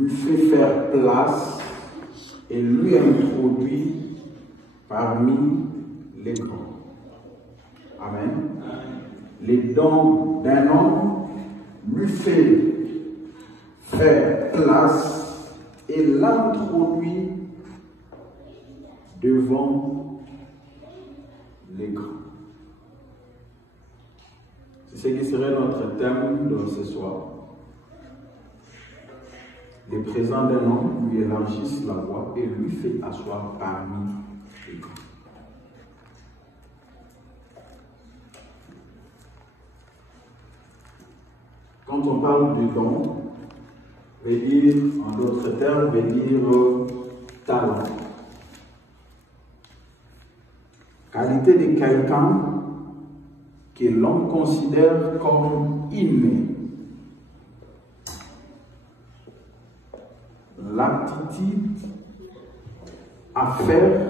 lui fait faire place et lui introduit parmi les grands. Amen. Les dons d'un homme lui fait faire place et l'introduit devant les grands. C'est ce qui serait notre thème de ce soir. Les présents d'un homme lui élargissent la voie et lui fait asseoir parmi les grands. Quand on parle du don, veut dire, en d'autres termes, veut dire talent. Qualité de quelqu'un que l'on considère comme inné. L'aptitude à faire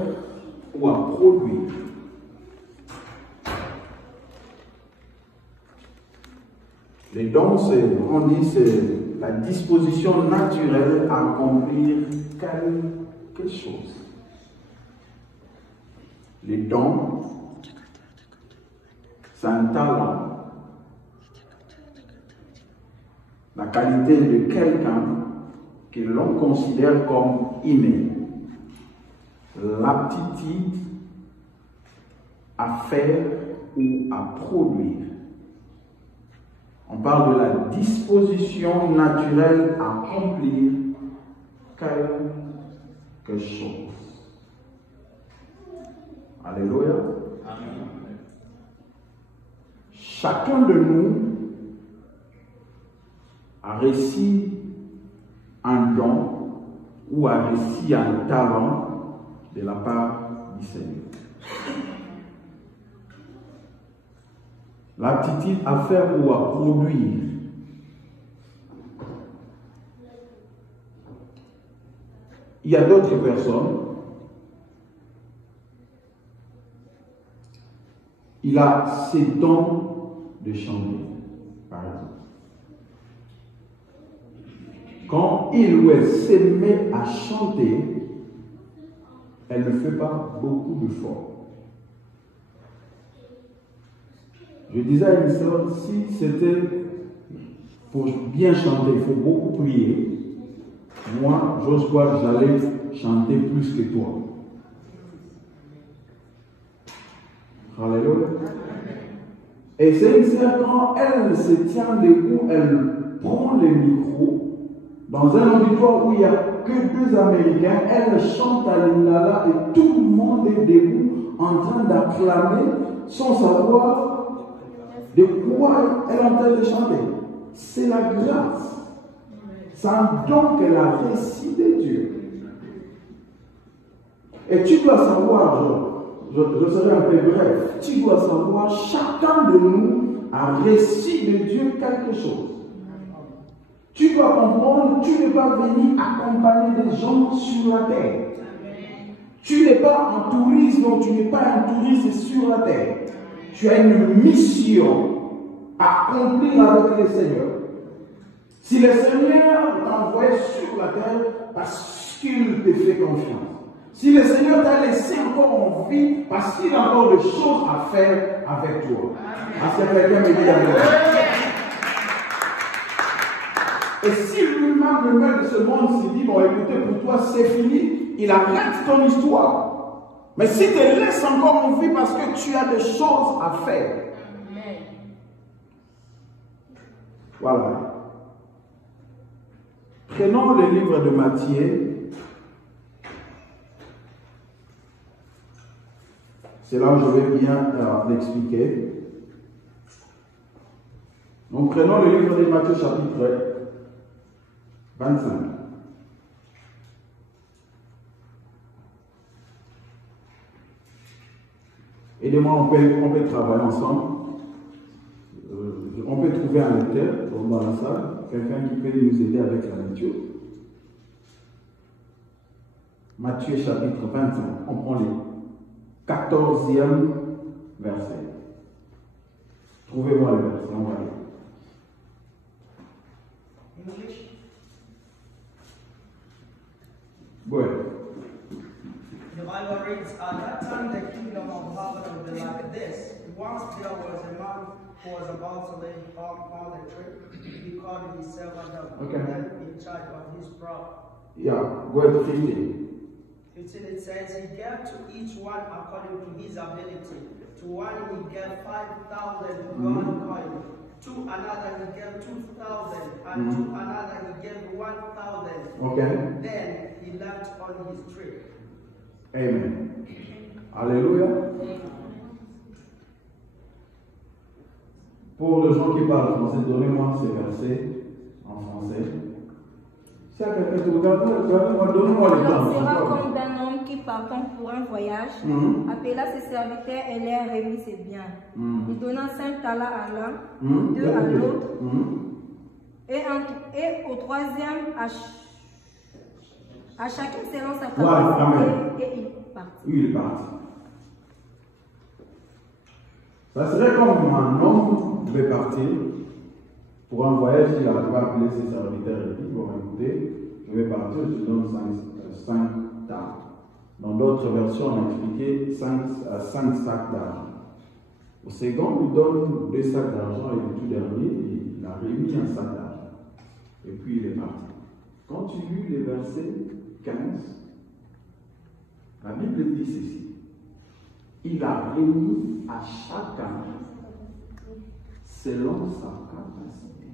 ou à produire. Les dons, on dit, c'est la disposition naturelle à accomplir quelque chose. Les dons, c'est un talent. La qualité de quelqu'un que l'on considère comme inné. L'aptitude à faire ou à produire. On parle de la disposition naturelle à accomplir quelque chose. Alléluia. Amen. Chacun de nous a reçu un don ou a reçu un talent de la part du Seigneur. L'aptitude à faire ou à produire. Il y a d'autres personnes. Il a ses dons de chanter, par exemple. Quand il ou elle se met à chanter, elle ne fait pas beaucoup d'efforts. Je disais à une sœur, si c'était pour bien chanter, il faut beaucoup prier. Moi, j'ose croire que j'allais chanter plus que toi. Alléluia. Et c'est une sœur, quand elle se tient debout, elle prend le micro dans un auditoire où il n'y a que 2 Américains, elle chante à l'Ingala et tout le monde est debout en train d'acclamer sans savoir de quoi elle est en train de chanter. C'est la grâce. C'est un don qu'elle a reçu de Dieu. Et tu dois savoir, je serai un peu bref, tu dois savoir, chacun de nous a reçu de Dieu quelque chose. Tu dois comprendre, tu n'es pas venu accompagner des gens sur la terre. Tu n'es pas un touriste, non, tu n'es pas un touriste sur la terre. Tu as une mission à accomplir avec le Seigneur. Si le Seigneur t'a envoyé sur la terre, parce qu'il te fait confiance. Si le Seigneur t'a laissé encore en vie, parce qu'il a encore des choses à faire avec toi. Est-ce que quelqu'un me dit amen? Et si lui-même, le maître de ce monde, se dit, bon écoutez, pour toi c'est fini, il arrête ton histoire. Mais si tu te laisses encore en vie parce que tu as des choses à faire. Voilà. Prenons le livre de Matthieu. C'est là où je vais bien l'expliquer. Donc prenons le livre de Matthieu chapitre 25. Aidez-moi, on peut travailler ensemble. On peut trouver un lecteur dans la salle, quelqu'un qui peut nous aider avec la lecture. Matthieu chapitre 25, on prend le 14e verset. Trouvez-moi le verset, on va lire. reads, at that time the kingdom of heaven will be like this. Once there was a man who was about to lay on the tree. He called his servant in charge of his property. Yeah, go ahead, 15. 15 it says, he gave to each one according to his ability. To one he gave 5,000 gold coins. To another he gave 2,000. And to another he gave 1,000. Okay. Then he left on his trip. Amen. Alléluia. Pour les gens qui parlent français, donnez-moi ces versets en français. Si quelqu'un te regarde, donnez-moi les temps. Il sera comme d'un homme qui partant pour un voyage, appela ses serviteurs et leur remit ses biens. Il donna 5 talents à l'un, 2 à l'autre, et au troisième à chacun selon sa capacité, et il partit. Il est parti. Ça serait comme un homme devait partir pour un voyage, il va appeler ses serviteurs et dit, bon écoutez, je vais partir, je te donne 5 talents. Dans d'autres versions, on a expliqué 5 sacs d'argent. Au second, il donne 2 sacs d'argent et le tout dernier, il a remis un sac d'argent. Et puis il est parti. Quand tu lis les versets 15, la Bible dit ceci. Il a remis à chacun selon sa capacité.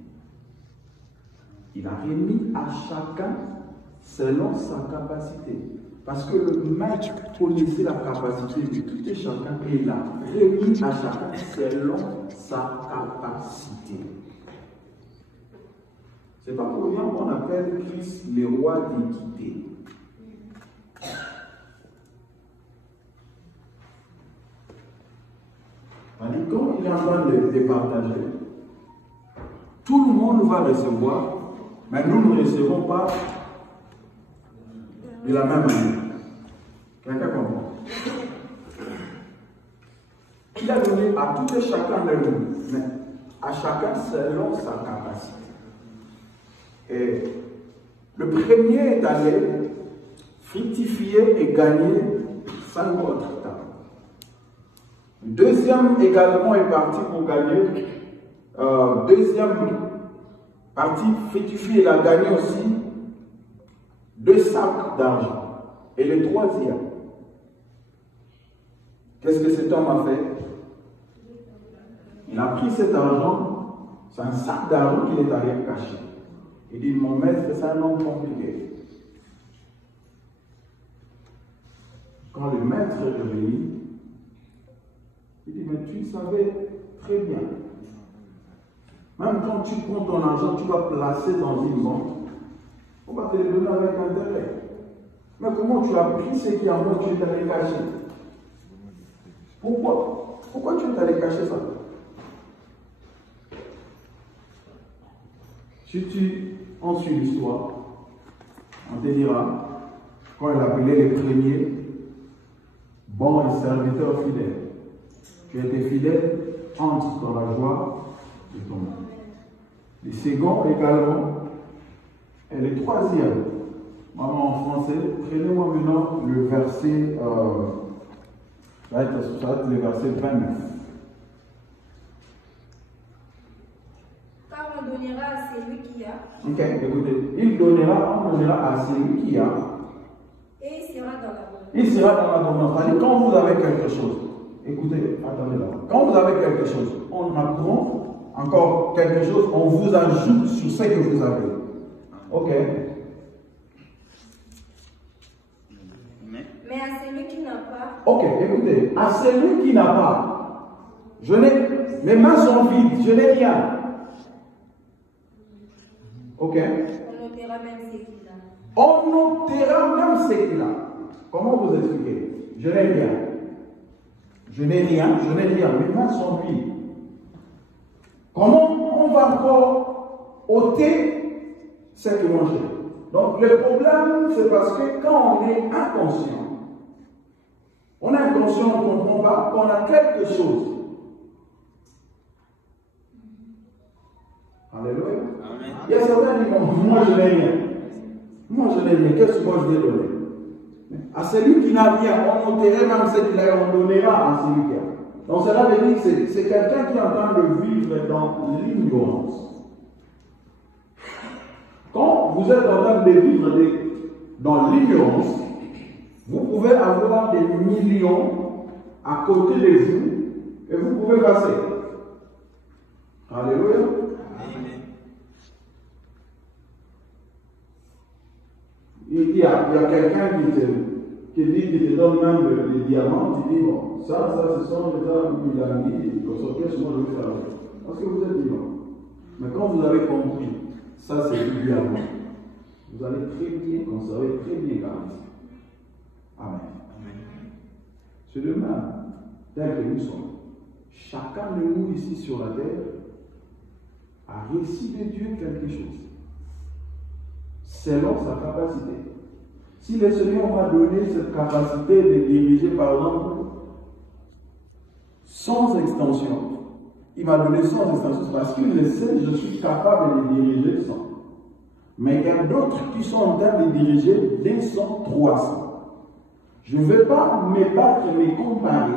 Il a remis à chacun selon sa capacité. Parce que le maître connaissait la capacité de tout et chacun et il a remis à chacun selon sa capacité. C'est pas pour rien qu'on appelle Christ le roi d'équité. Quand il est en train de partager, tout le monde va recevoir, mais nous ne recevons pas de la même manière. Quelqu'un comprend? Il a donné à tout et chacun de nous, mais à chacun selon sa capacité. Et le premier est allé fructifier et gagner 5 autres talents. Le deuxième également est parti pour gagner. Deuxième partie fructifier, il a gagné aussi 2 sacs d'argent. Et le troisième, qu'est-ce que cet homme a fait? Il a pris cet argent, c'est un sac d'argent qu'il est allé cacher. Il dit, mon maître, c'est un homme compliqué. Quand le maître est revenu, il dit, mais tu savais très bien. Même quand tu prends ton argent, tu vas placer dans une banque. On va te le donner avec intérêt. Mais comment tu as pris ce qui est en moi, tu es allé cacher? Pourquoi? Pourquoi tu es allé cacher ça? Si on suit l'histoire, on te dira, quand il appelait les premiers, bons et serviteurs fidèles. Tu as été fidèle, entre dans la joie de ton monde. Les seconds également. Et le troisième, maman en français, prenez-moi maintenant le verset, ça va être le verset 29. Car on donnera à celui qui a. Ok, écoutez, on donnera à celui qui a. Et il sera dans l'abondance. Il sera dans l'abondance. C'est-à-dire, quand vous avez quelque chose, écoutez, attendez là. Quand vous avez quelque chose, on apprend encore quelque chose, on vous ajoute sur ce que vous avez. Ok. Mais à celui qui n'a pas. Ok, écoutez, à celui qui n'a pas, mes mains sont vides, je n'ai rien. Ok. On notera même ce qu'il a. On notera même ce qu'il a. Comment vous expliquez? Je n'ai rien. Je n'ai rien, mes mains sont vides. Comment on va encore ôter ce que moi j'ai? Donc le problème, c'est parce que quand on est inconscient, on est inconscient, on ne comprend pas qu'on a quelque chose. Alléluia. Il y a certains qui disent, moi je n'ai rien. Moi je n'ai rien. Qu'est-ce que moi je vais donner? À celui qui n'a rien, on ôterait même ce qu'il a, on donnera à celui qui a. Donc cela veut dire que c'est quelqu'un qui est en train de vivre dans l'ignorance. Quand vous êtes en train de vivre dans l'ignorance, vous pouvez avoir des millions à côté de vous et vous pouvez passer. Alléluia. Il y a quelqu'un qui dit qu'il te donne même des diamants, tu dis bon, ça, ce sont les armes qu'il a mis, qu'est-ce que moi je vais faire avec? Parce que vous êtes vivant. Mais quand vous avez compris, ça c'est du diamant, vous allez très bien conserver, très bien garder. Amen. C'est le même, tel que nous sommes. Chacun de nous ici sur la terre a reçu de Dieu quelque chose, selon sa capacité. Si le Seigneur m'a donné cette capacité de diriger, par exemple, sans extension, il m'a donné sans extension parce qu'il le sait, je suis capable de diriger sans. Mais il y a d'autres qui sont en train de diriger 200, 300. Je ne veux pas me battre, me comparer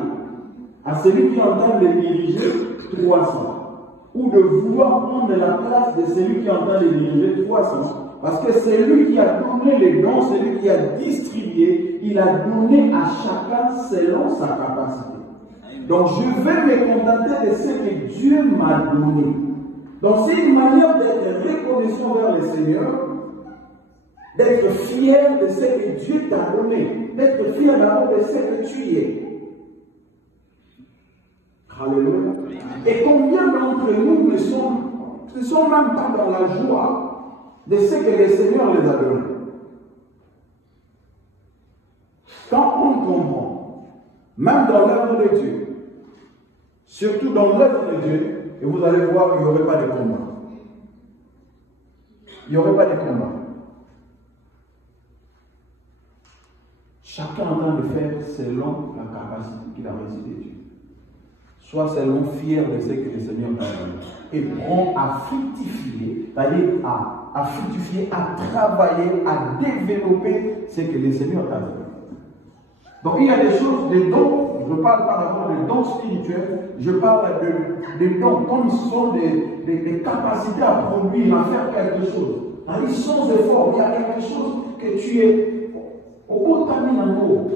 à celui qui est en train de diriger 300. Ou de vouloir prendre la place de celui qui est en train de diriger 300. Parce que c'est lui qui a donné les dons, c'est lui qui a distribué, il a donné à chacun selon sa capacité. Donc je vais me contenter de ce que Dieu m'a donné. Donc c'est une manière d'être reconnaissant vers le Seigneur, d'être fier de ce que Dieu t'a donné, d'être fier d'abord de ce que tu es. Alléluia. Et combien d'entre nous ne sont même pas dans la joie de ce que le Seigneur les a donné. Quand on comprend, même dans l'œuvre de Dieu, surtout dans l'œuvre de Dieu, et vous allez voir qu'il n'y aurait pas de combat. Il n'y aurait pas de combat. Chacun est en train de faire selon la capacité qu'il a reçue de Dieu. Sois seulement fier de ce que le Seigneur t'a donné. Et prends à fructifier, c'est-à-dire à fructifier, à travailler, à développer ce que le Seigneur t'a donné. Donc il y a des choses, des dons, je ne parle pas d'abord de dons spirituels, je parle de dons comme ils sont des capacités à produire, à faire quelque chose. Ils sont efforts, il y a quelque chose que tu es au bout de ta vie en haut.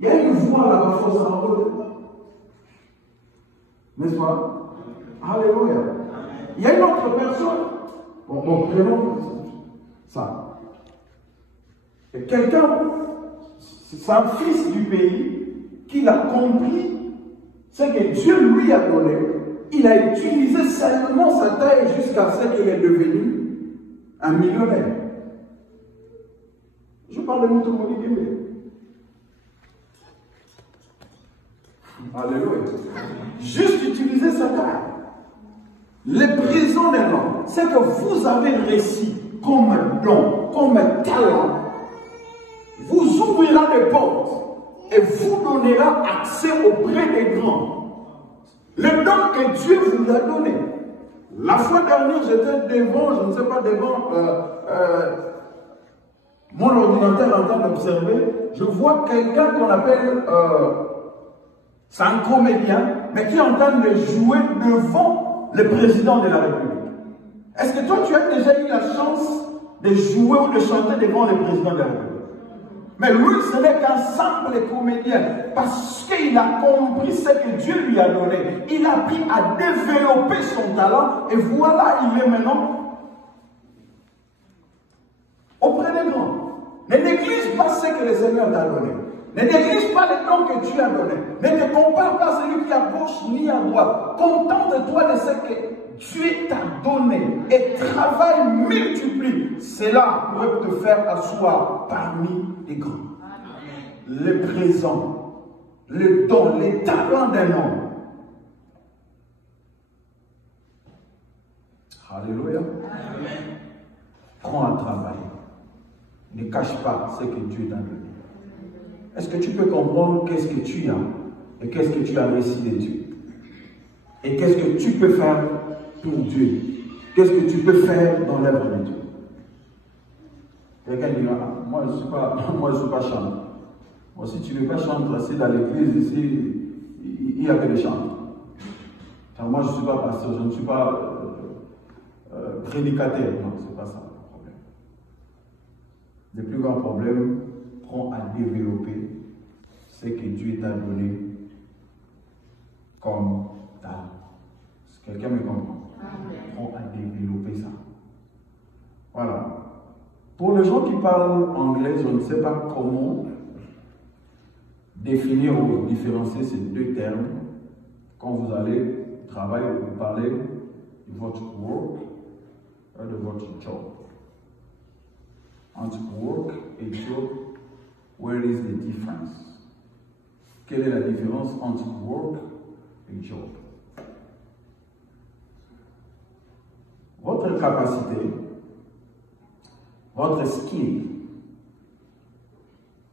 Il y a une voix là-bas, force en haut. N'est-ce pas? Alléluia. Il y a une autre personne, mon prénom, ça. Et quelqu'un, c'est un fils du pays, qui a compris ce que Dieu lui a donné. Il a utilisé seulement sa taille jusqu'à ce qu'il est devenu un millionnaire. Je parle de notre monde. Alléluia. Juste utiliser sa taille. Le présent d'un homme, c'est que vous avez reçu comme don, comme talent, vous ouvrira des portes et vous donnera accès auprès des grands. Le don que Dieu vous a donné. La fois dernière, j'étais devant, je ne sais pas, devant mon ordinateur en train d'observer. Je vois quelqu'un qu'on appelle, c'est un comédien, mais qui est en train de jouer devant le président de la République. Est-ce que toi, tu as déjà eu la chance de jouer ou de chanter devant le président de la République? Mais lui, ce n'est qu'un simple comédien, parce qu'il a compris ce que Dieu lui a donné. Il a appris à développer son talent, et voilà, il est maintenant auprès des grands. Ne néglige pas ce que le Seigneur t'a donné. Ne néglige pas les dons que tu as donnés. Ne te compare pas à celui qui est à gauche ni à droite. Contente-toi de ce que Dieu t'a donné et travaille, multiplie. Cela pourrait te faire asseoir parmi les grands. Le présent, le don, les talents d'un homme. Alléluia. Prends à travailler. Ne cache pas ce que Dieu t'a donné. Est-ce que tu peux comprendre qu'est-ce que tu as et qu'est-ce que tu as reçu de Dieu? Et qu'est-ce que tu peux faire pour Dieu? Qu'est-ce que tu peux faire dans l'œuvre de Dieu? Quelqu'un dira, moi je ne suis pas chanteur. Bon, si tu ne veux pas chanter, c'est dans l'église ici, il n'y a que des chants. Moi je ne suis pas pasteur, je ne suis pas prédicateur. Non, ce n'est pas ça le problème. Le plus grand problème prend à développer ce que Dieu t'a donné comme talent. Quelqu'un me comprend? Prends à développer ça. Voilà. Pour les gens qui parlent anglais, je ne sais pas comment définir ou différencier ces deux termes. Quand vous allez travailler, vous parlez de votre work et de votre job. Entre work et job, where is the difference? Quelle est la différence entre work et job? Votre capacité, votre skill,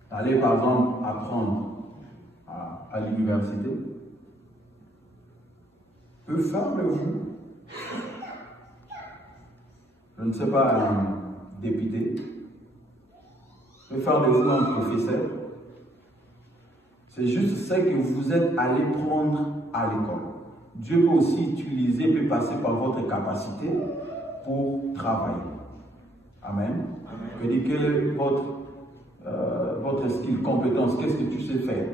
aller par exemple apprendre à l'université, peut faire de vous, je ne sais pas, un député, peut faire de vous un professeur. C'est juste ce que vous êtes allé prendre à l'école. Dieu peut aussi utiliser, peut passer par votre capacité pour travailler. Amen. Je dis quelle est votre skill, compétence, qu'est-ce que tu sais faire?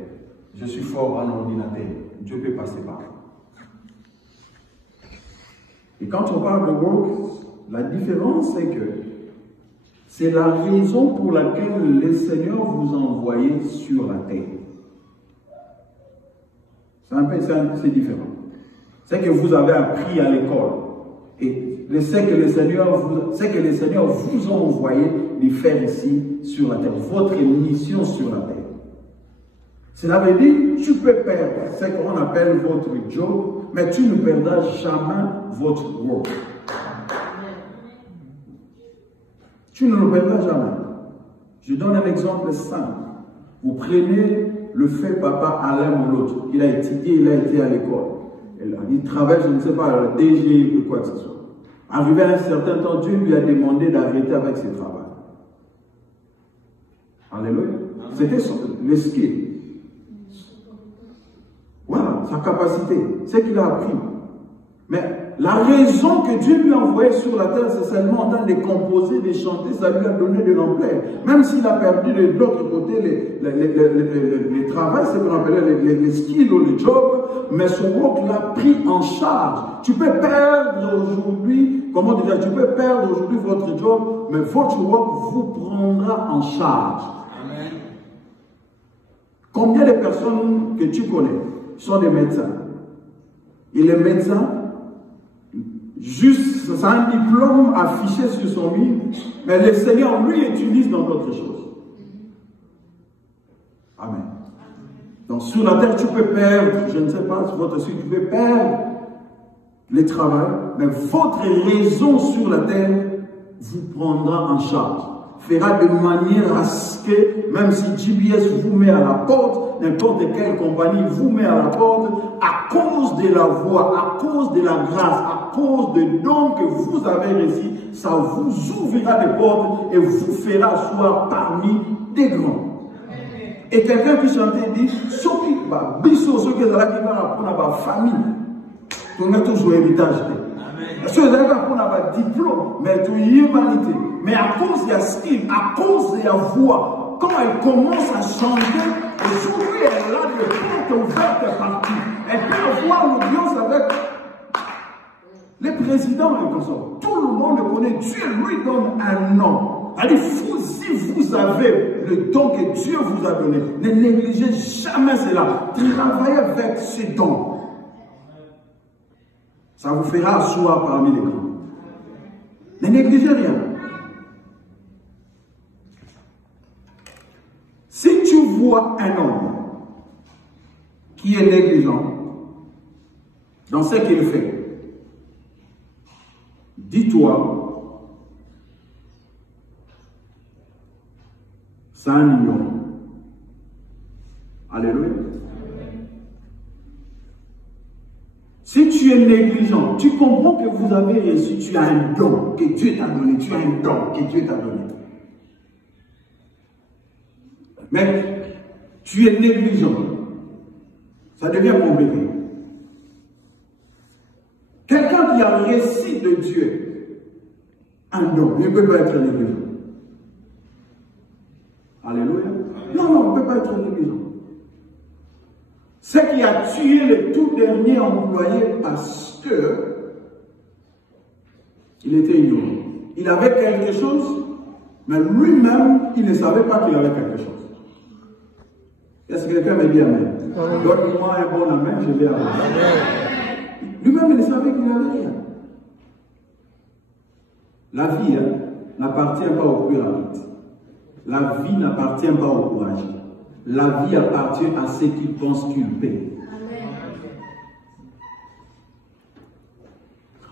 Je suis fort en ordinateur. Dieu peut passer par là. Et quand on parle de work, la différence c'est que c'est la raison pour laquelle le Seigneur vous a envoyé sur la terre. C'est différent. C'est que vous avez appris à l'école. Et c'est que le Seigneur vous a envoyé de faire ici sur la terre. Votre mission sur la terre. Cela veut dire, tu peux perdre ce qu'on appelle votre job, mais tu ne perdras jamais votre work. Tu ne le perdras jamais. Je donne un exemple simple. Vous prenez le fait papa à l'un ou l'autre. Il a étudié, il a été à l'école. Il travaille, je ne sais pas, à la DG ou quoi que ce soit. Arrivé à un certain temps, Dieu lui a demandé d'arrêter avec ses travaux. Alléluia. C'était le skill. Voilà, sa capacité. C'est qu'il a appris. Mais la raison que Dieu lui a envoyé sur la terre, c'est seulement en train de composer, de chanter, ça lui a donné de l'ampleur. Même s'il a perdu de l'autre côté les travail, c'est ce qu'on appelait les skills ou les jobs, mais son work l'a pris en charge. Tu peux perdre aujourd'hui, comment dire, tu peux perdre aujourd'hui votre job, mais votre work vous prendra en charge. Amen. Combien de personnes que tu connais sont des médecins? Et les médecins, juste, ça a un diplôme affiché sur son livre, mais le Seigneur lui utilise dans d'autres choses. Amen. Donc sur la terre, tu peux perdre, je ne sais pas, votre suite, tu peux perdre le travail, mais votre raison sur la terre vous prendra en charge. Fera de manière à ce que, même si GBS vous met à la porte, n'importe quelle compagnie vous met à la porte, à cause de la voix, à cause de la grâce, à cause des dons que vous avez reçus, ça vous ouvrira des portes et vous fera asseoir parmi des grands. Et quelqu'un qui chantait dit, ceux qui sont là pour la famille, on a toujours héritage. Ceux qui sont pour la diplôme, mais pour l'humanité. Mais à cause de la skill, à cause de la voix, quand elle commence à chanter, aujourd'hui elle a des portes ouvertes partout. Elle peut avoir l'audience avec les présidents et comme ça. Tout le monde le connaît. Dieu lui donne un nom. Allez, si vous avez le don que Dieu vous a donné, ne négligez jamais cela. Travaillez avec ce don. Ça vous fera asseoir parmi les grands. Ne négligez rien. Si tu vois un homme qui est négligent dans ce qu'il fait, dis-toi, c'est un ignorant. Alléluia. Si tu es négligent, tu comprends que vous avez reçu, tu as un don que Dieu t'a donné, tu as un don que Dieu t'a donné. Mais tu es négligent. Ça devient compliqué. Quelqu'un qui a reçu de Dieu un don, il ne peut pas être négligent. Alléluia. Non, non, on ne peut pas être négligent. C'est qui a tué le tout dernier employé parce que il était ignorant. Il avait quelque chose, mais lui-même, il ne savait pas qu'il avait quelque chose. Est-ce que quelqu'un me dit amen? Donne-moi un bon amen, je vais amen. Lui-même, il ne savait qu'il n'avait rien. La vie n'appartient pas au plus rapide. La vie n'appartient pas au courage. La vie appartient à ceux qui pensent qu'ils paient.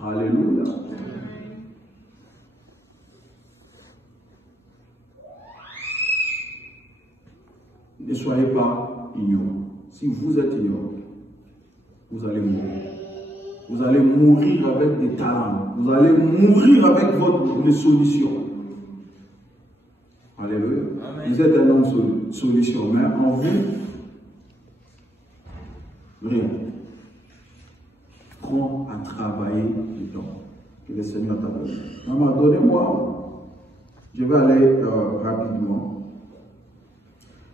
Alléluia. Ne soyez pas ignorants. Si vous êtes ignorants, vous allez mourir. Vous allez mourir avec des talents. Vous allez mourir avec votre solution. Alléluia. Amen. Vous êtes un homme solution, mais en vous, rien. Prends à travailler dedans. Que le Seigneur t'a donné. Maman, donnez-moi. Je vais aller rapidement.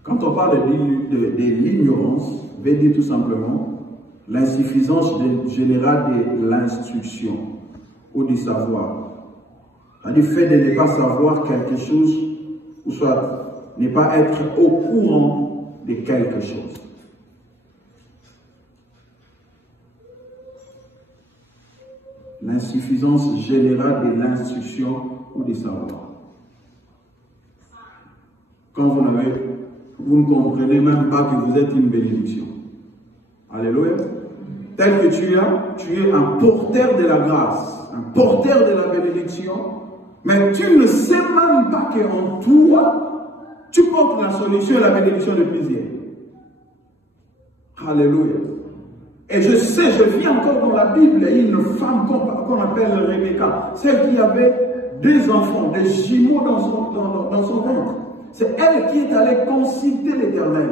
Quand on parle de l'ignorance, veut dire tout simplement l'insuffisance générale de l'instruction ou du savoir. C'est-à-dire le fait de ne pas savoir quelque chose, ou soit ne pas être au courant de quelque chose. L'insuffisance générale de l'instruction ou du savoir. Quand vous ne comprenez même pas que vous êtes une bénédiction. Alléluia. Tel que tu es un porteur de la grâce, un porteur de la bénédiction, mais tu ne sais même pas qu'en toi, tu portes la solution et la bénédiction de plusieurs. Alléluia. Et je sais, je vis encore dans la Bible, une femme qu'on appelle Rebecca, celle qui avait 2 enfants, des jumeaux dans son ventre. C'est elle qui est allée consulter l'Éternel.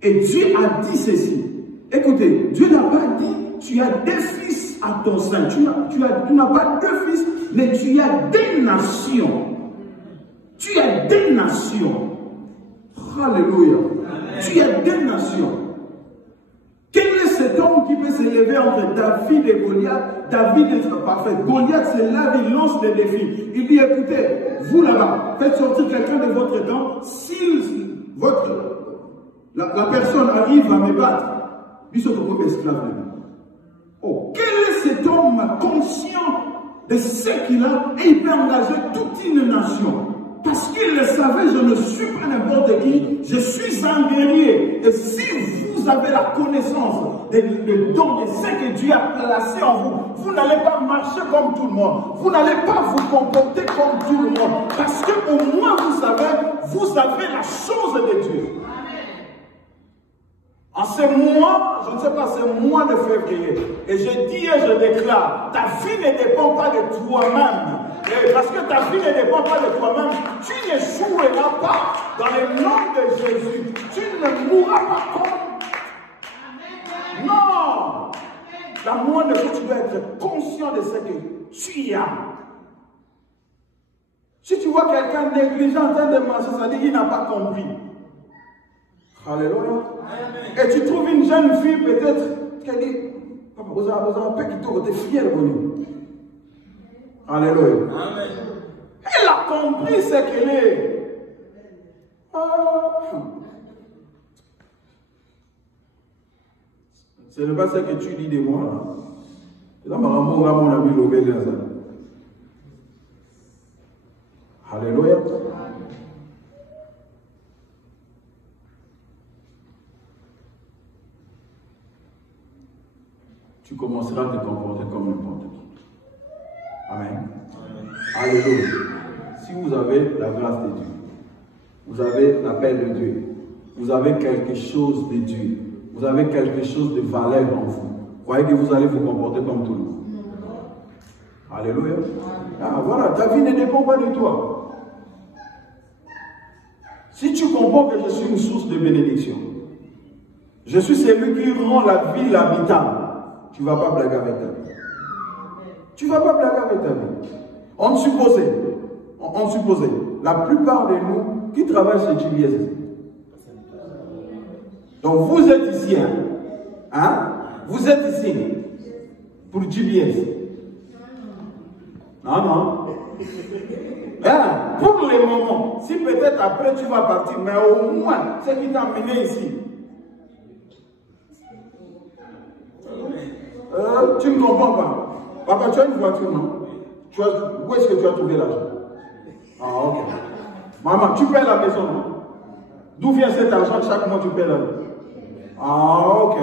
Et Dieu a dit ceci. Écoutez, Dieu n'a pas dit, tu as 2 fils à ton sein. Tu n'as pas 2 fils, mais tu as 2 nations. Tu as 2 nations. Alléluia. Tu as 2 nations. Quel est cet homme qui peut s'élever entre David et Goliath? David est parfait. Goliath se lève, il lance des défis. Il dit, écoutez, vous là-bas, faites sortir quelqu'un de votre camp. Si la personne arrive à me battre, lui sont comme esclave de lui. Oh, quel est cet homme conscient de ce qu'il a et il peut engager toute une nation? Parce qu'il le savait, je ne suis pas n'importe qui, je suis un guerrier. Et si vous avez la connaissance des dons de ce que Dieu a placé en vous, vous n'allez pas marcher comme tout le monde. Vous n'allez pas vous comporter comme tout le monde. Parce qu'au moins vous avez la chose de Dieu. En ce mois, je ne sais pas, ce mois de février, et je dis et je déclare, ta vie ne dépend pas de toi-même. Et parce que ta vie ne dépend pas de toi-même, tu n'échoueras pas dans le nom de Jésus. Tu ne mourras pas comme... Non! La moindre chose, tu dois être conscient de ce que tu as. Si tu vois quelqu'un négligent en train de manger, ça dit qu'il n'a pas compris. Alléluia. Et tu trouves une jeune fille peut-être qui dit, papa, vous avez un peu qui tourne, t'es fier de nous. Alléluia. Amen. Elle a compris ce qu'elle est. Ce n'est pas ce que tu dis de moi. Là, mon ami l'obéit. Alléluia. Tu commenceras à te comporter comme n'importe qui. Amen. Alléluia. Si vous avez la grâce de Dieu, vous avez l'appel de Dieu, vous avez quelque chose de Dieu, vous avez quelque chose de valeur en vous, croyez que vous allez vous comporter comme tout le monde. Alléluia. Ah, voilà, ta vie ne dépend pas de toi. Si tu comprends que je suis une source de bénédiction, je suis celui qui rend la ville habitable, tu ne vas pas blaguer avec ta vie. Tu ne vas pas blaguer avec ta vie. On supposait, la plupart de nous qui travaillent chez GBS. Donc vous êtes ici, hein? Vous êtes ici pour GBS. Non. Pour le moment, si peut-être après tu vas partir, mais au moins, ce qui t'a amené ici. Tu ne comprends pas. Papa, tu as une voiture, non? Où est-ce que tu as trouvé l'argent? Ah, ok. Maman, tu paies la maison, non? D'où vient cet argent? Chaque mois, tu paies la maison. Ah, ok.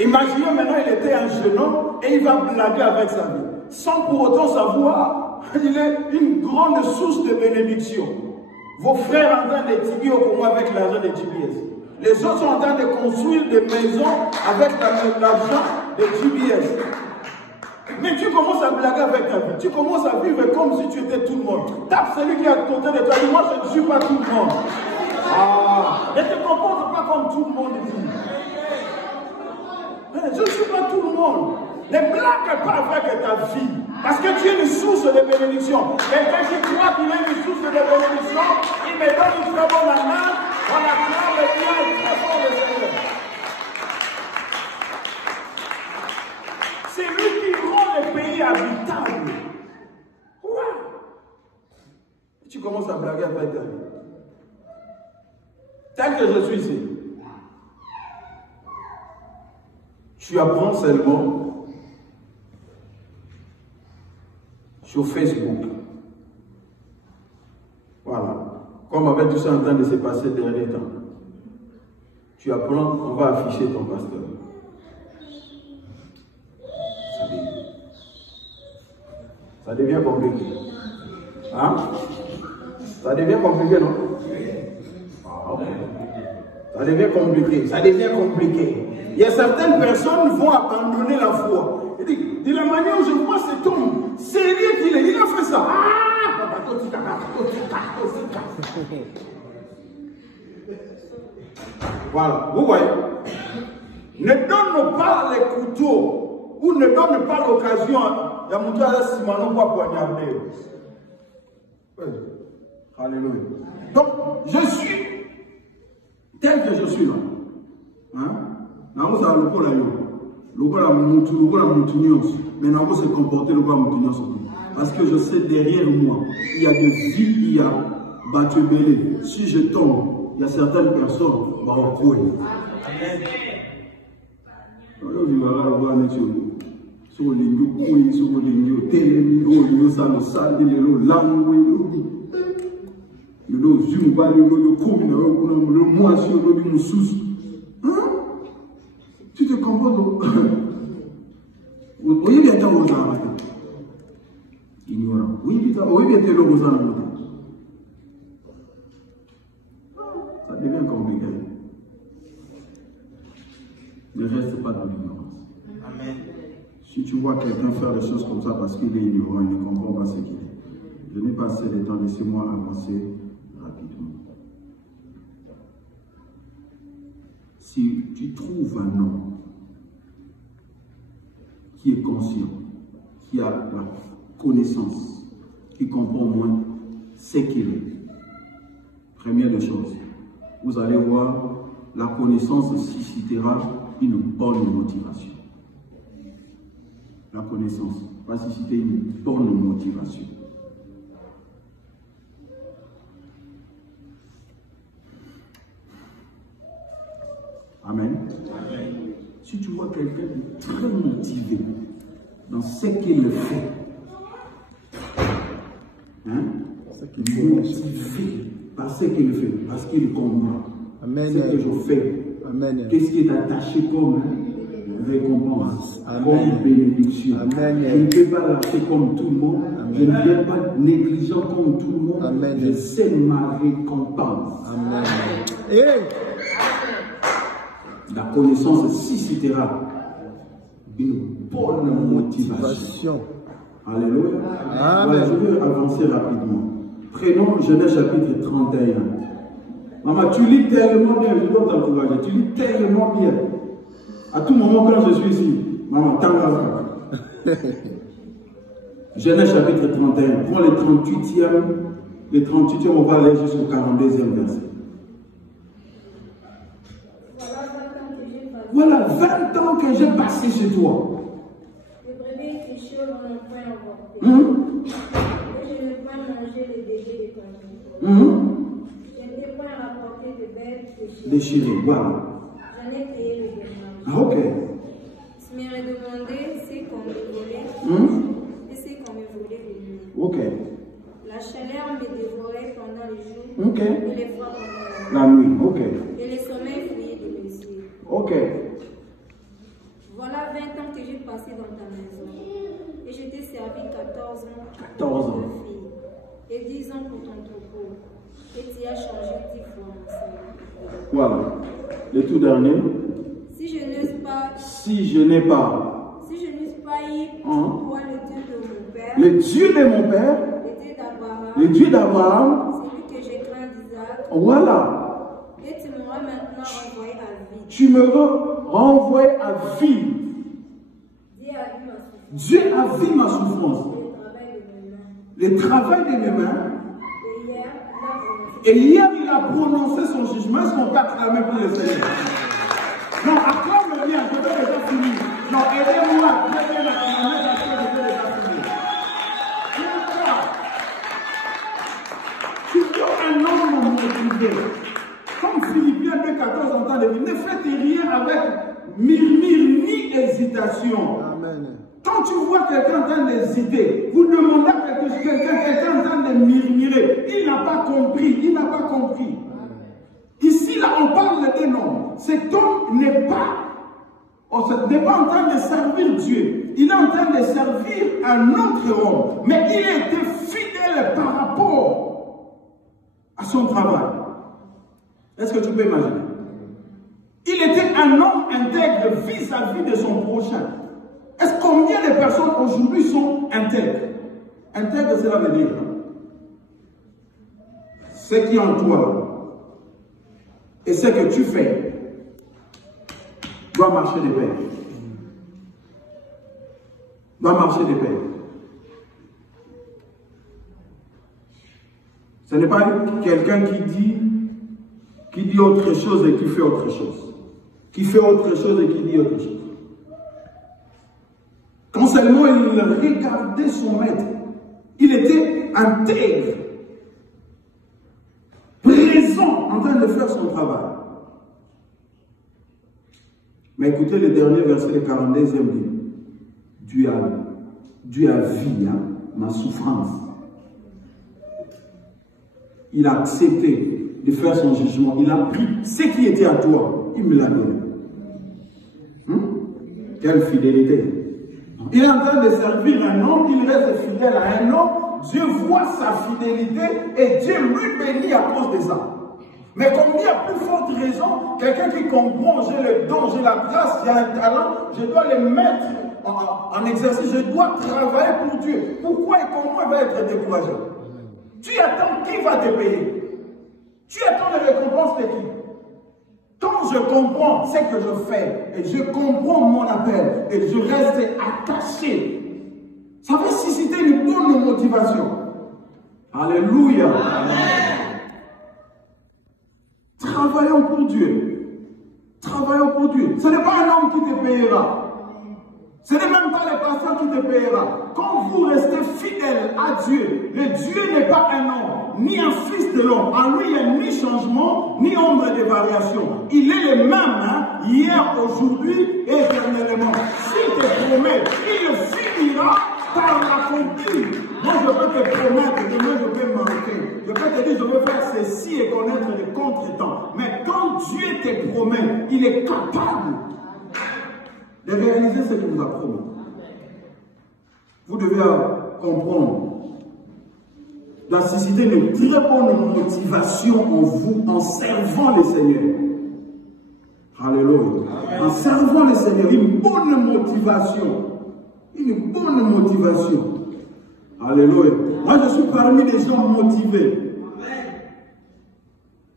Imaginez maintenant, il était un jeune homme et il va blaguer avec sa vie. Sans pour autant savoir, il est une grande source de bénédiction. Vos frères en train d'étudier au Congo avec l'argent de GBS. Les autres sont en train de construire des maisons avec l'argent de GBS. Mais tu commences à blaguer avec ta vie. Tu commences à vivre comme si tu étais tout le monde. Tape celui qui est à côté de toi. Dis, moi, je ne suis pas tout le monde. Ne te comporte pas comme tout le monde dit. Je ne suis pas tout le monde. Ne blague pas avec ta vie. Parce que tu es une source de bénédiction. Quelqu'un qui croit qu'il est une source de bénédiction, il me donne une très bonne main. On acclame le bien et très fort le Seigneur. C'est lui qui rend le pays habitable. Ouais. Tu commences à blaguer avec ta vie. Tel que je suis ici, tu apprends seulement sur Facebook. Voilà. Comme avec tout ça en train de se passer dernier temps. Tu apprends, on va afficher ton pasteur. Ça devient compliqué. Hein? Ça devient compliqué, non? Ça devient compliqué. Il y a certaines personnes qui vont abandonner la foi. Il dit, de la manière où je vois cet homme, c'est lui qu'il est. Il a fait ça. Voilà, vous voyez. Ne donne pas les couteaux ou ne donne pas l'occasion. Il y a mon gars là, Simon, pas poignarder. Alléluia. Donc, je suis tel que je suis là. Hein? Mais on se comporter parce que je sais derrière moi, il y a des vies, il y a Batubélé. Si je tombe, il y a certaines personnes qui vont courir. Tu te comportes. Oui, bien, tu as ignorant. Oui, bien, tu as ça devient compliqué. Ne reste pas dans l'ignorance. Amen. Si tu vois quelqu'un faire des choses comme ça parce qu'il est ignorant, il ne comprend pas ce qu'il est. Je n'ai pas assez de temps, laissez-moi avancer rapidement. Si tu trouves un homme qui est conscient, qui a la connaissance, qui comprend au moins ce qu'il est, première des choses, vous allez voir, la connaissance suscitera une bonne motivation. La connaissance va susciter une bonne motivation. Amen. Amen. Si tu vois quelqu'un de très motivé dans ce qu'il fait, motivé par ce qu'il fait, parce qu'il comprend ce que je fais, qu'est-ce qui est attaché comme récompense, comme bénédiction. Amen. Je ne peux pas lâcher comme tout le monde, je ne viens pas négligent comme tout le monde, je sais ma récompense. Amen. Hey. La connaissance suscitera une bonne motivation. Alléluia. Voilà, je vais avancer rapidement. Prenons Genèse chapitre 31. Maman, tu lis tellement bien, je dois t'encourager. Tu lis tellement bien. À tout moment, quand je suis ici, maman, t'en vas. Genèse chapitre 31. Prends le 38e. Le 38e, on va aller jusqu'au 42e verset. Voilà 20 ans que j'ai passé chez toi. Les brebis et les chiots n'ont point avorté. Et je n'ai point mangé les déchets des conduits. Je n'ai point rapporté de bêtes déchirées. Voilà. J'en ai payé le dommage. Ah, ok. Tu m'aurais demandé ce qu'on me volait et ce qu'on me volait de nuit. Ok. La chaleur me dévorait pendant le jour Ok. et les froids pendant La nuit. Ok. et les sommeils fuyait de mes yeux. Ok. Voilà 20 ans que j'ai passé dans ta maison. Et je t'ai servi 14 ans 14 ans. pour deux filles. Et 10 ans pour ton troupeau. Et tu as changé 10 fois mon salaire. Voilà. Le tout dernier. Si je n'eusse pas, Si je n'ai pas si je n'eusse pas eu Hein? toi le Dieu de mon père, le Dieu de mon père, le Dieu d'Abraham, le Dieu d'Abraham, celui que j'ai craint d'Isaac, voilà. et tu m'auras maintenant renvoyé à vie. Tu me renvoies à vie. Dieu a vu ma souffrance. Dieu a vu ma souffrance. Et le travail de mes mains. Le travail de mes mains. Et hier, Et hier, il il a prononcé a prononcé son jugement. Est-ce qu'on peut acclamer pour le Seigneur? Non, acclame bien, je vais déjà finir. Non, aidez-moi à très bien acclamer parce que je vais déjà finir. Tu es un homme motivé. Comme Philippiens 2,14 entend de dire, ne faites rien avec murmure ni hésitation. Amen. Quand tu vois quelqu'un en train d'hésiter, vous demandez à quelqu'un en train de murmurer, il n'a pas compris, il n'a pas compris. Ici, là, on parle d'un homme. Cet homme n'est pas en train de servir Dieu. Il est en train de servir un autre homme. Mais il était fidèle par rapport à son travail. Est-ce que tu peux imaginer? Il était un homme intègre vis-à-vis de son prochain. Est-ce combien de personnes aujourd'hui sont intègres? Intègre, cela veut dire ce qui est en toi et ce que tu fais doit marcher de pair. Doit marcher de pair. Ce n'est pas quelqu'un qui dit autre chose et qui fait autre chose. Qui fait autre chose et qui dit autre chose. Quand seulement il regardait son maître, il était intègre, présent, en train de faire son travail. Mais écoutez le dernier verset, le 42e dit, Dieu a vu ma souffrance. Il a accepté de faire son jugement. Il a pris ce qui était à toi. Il me l'a donné. Quelle fidélité. Il est en train de servir un homme, il reste fidèle à un homme. Dieu voit sa fidélité et Dieu lui bénit à cause de ça. Mais comme il y a plus forte raison, quelqu'un qui comprend, j'ai le don, j'ai la grâce, j'ai un talent, je dois le mettre en exercice, je dois travailler pour Dieu. Pourquoi et comment il va être découragé? Tu attends qui va te payer? Tu attends les récompenses de qui? Quand je comprends ce que je fais et je comprends mon appel et je reste attaché, ça va susciter une bonne motivation. Alléluia. Amen. Travaillons pour Dieu. Travaillons pour Dieu. Ce n'est pas un homme qui te payera. Ce n'est même pas le pasteur qui te payera. Quand vous restez fidèle à Dieu, le Dieu n'est pas un homme, ni un fils de l'homme. En lui, il n'y a ni changement, ni ombre de variation. Il est le même, hier, aujourd'hui, et éternellement. S'il te promet, il le finira par l'accomplir. Moi, je peux te promettre, demain, je peux manquer. Je peux te dire, je veux faire ceci et connaître les contretemps. Mais quand Dieu te promet, il est capable de réaliser ce qu'il vous a promis. Vous devez comprendre, doit susciter une très bonne motivation en vous en servant le Seigneur. Alléluia. En servant le Seigneur, une bonne motivation. Une bonne motivation. Alléluia. Moi, je suis parmi des gens motivés.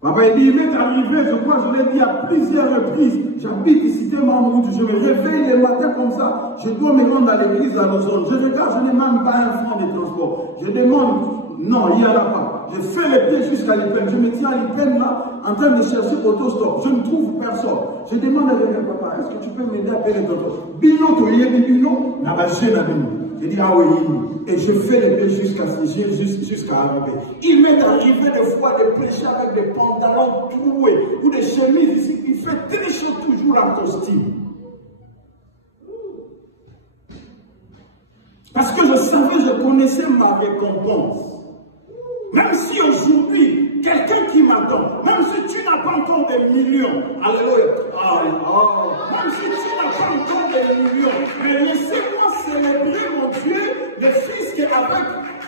Papa, il dit, il m'est arrivé, je crois, je l'ai dit à plusieurs reprises. J'habite ici tellement en route, je me réveille les matins comme ça. Je dois me rendre à l'église à Lausanne. Je regarde, je n'ai même pas un franc de transport. Je demande, non, il n'y en a pas. Je fais les pieds jusqu'à l'Ipen. Je me tiens à l'Ipen là, en train de chercher autostop. Je ne trouve personne. Je demande à quelqu'un, papa, est-ce que tu peux m'aider à payer ton Bino, tu y es bino, n'a pas gêné à bino. Je dis, ah oui, et je fais les pieds jusqu'à arriver. Il m'est arrivé des fois de prêcher avec des pantalons troués ou des chemises ici. Il fait très chaud toujours en costume. Parce que je savais, je connaissais ma récompense. Même si aujourd'hui, quelqu'un qui m'attend, même si tu n'as pas encore des millions, alléluia, même si tu n'as pas encore des millions, mais laissez-moi célébrer mon Dieu, le fils qui est avec,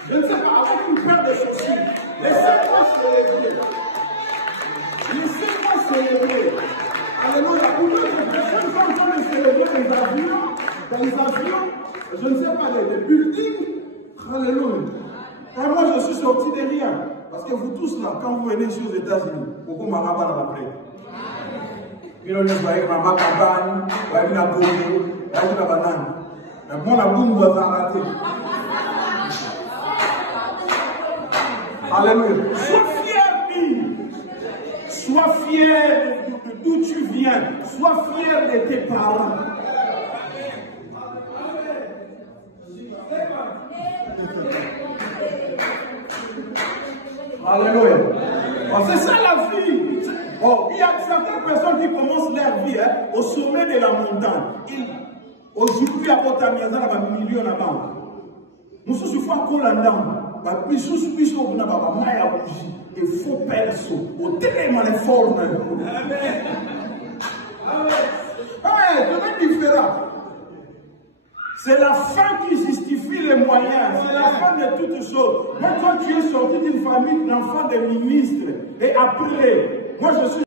je ne sais pas, avec une paire de chaussures. Laissez-moi célébrer. Laissez-moi célébrer. Alléluia. Pour nous, les personnes sont en train de célébrer dans les avions, je ne sais pas, les buildings. Alléluia. Et moi, je suis sorti de rien. Parce que vous tous là, quand vous venez ici aux États-Unis, beaucoup m'ont rappelé à la près. Puis on est voyé ma campagne, on a vu la boum, on a vu la banane. Mais moi, la boum doit s'arrêter. Alléluia. Sois fier, Bill. Sois fier d'où tu viens. Sois fier de tes parents. Alléluia. Oh, c'est ça la vie. Oh, il y a certaines personnes qui commencent leur vie au sommet de la montagne. Aujourd'hui, à Potamiaza, il y a un million à banque. Nous sommes sur fois qu'on l'a dans. Il faut perso. Au tellement les formes. Amen. C'est différent. C'est la fin qui justifie les moyens. C'est la fin de toutes choses. Moi, quand tu es sorti d'une famille d'enfants de ministres, et après, moi je suis